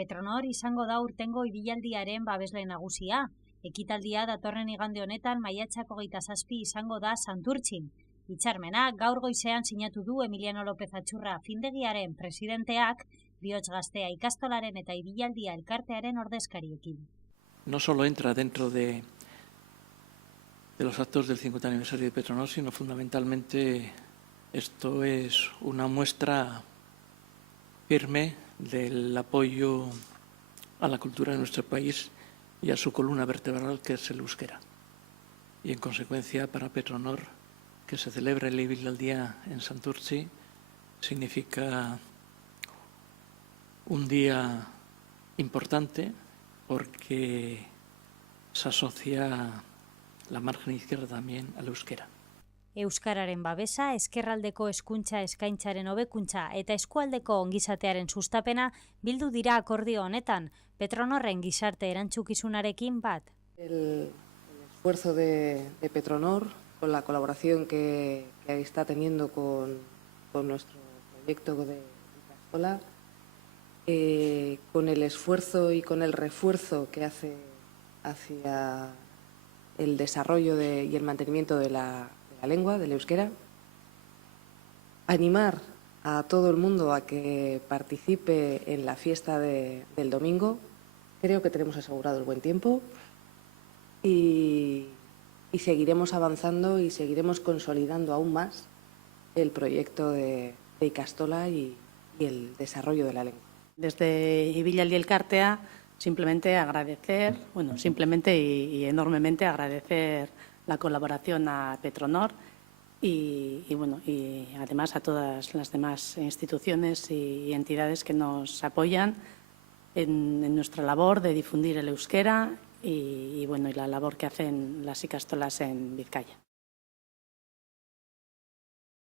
Petronor izango da urtengo ibilaldiaren babesle nagusia. Ekitaldia datorren igande honetan maiatzak 27 izango da Santurtzin. Hitzarmena gaur goizean sinatu du Emiliano López Atxurra findegiaren presidenteak, Bihotz Gaztea ikastolaren eta ibilaldia elkartearen ordezkariekin. No solo entra dentro de los actos del 50 aniversario de Petronor, sino fundamentalmente esto es una muestra firme del apoyo a la cultura de nuestro país y a su columna vertebral, que es el euskera. Y en consecuencia, para Petronor, que se celebre el Ibilaldia en Santurtzi significa un día importante porque se asocia la margen izquierda también al euskera. Euskararen babesa, ezkerraldeko hezkuntza eskaintzaren hobekuntza eta eskualdeko ongizatearen sustapena bildu dira akordio honetan, Petronorren gizarte erantzukizunarekin bat. El esfuerzo de Petronor, con la colaboración que está teniendo con nuestro proyecto de Ikastola, con el esfuerzo y con el refuerzo que hace hacia el desarrollo y el mantenimiento de la lengua, del euskera, animar a todo el mundo a que participe en la fiesta del domingo. Creo que tenemos asegurado el buen tiempo y seguiremos avanzando y seguiremos consolidando aún más el proyecto de Ikastola y el desarrollo de la lengua. Desde Ibilaldi Elkartea, simplemente agradecer, simplemente y enormemente agradecer la colaboración a Petronor y además a todas las demás instituciones y entidades que nos apoyan en nuestra labor de difundir el euskera y la labor que hacen las ikastolas en Vizcaya.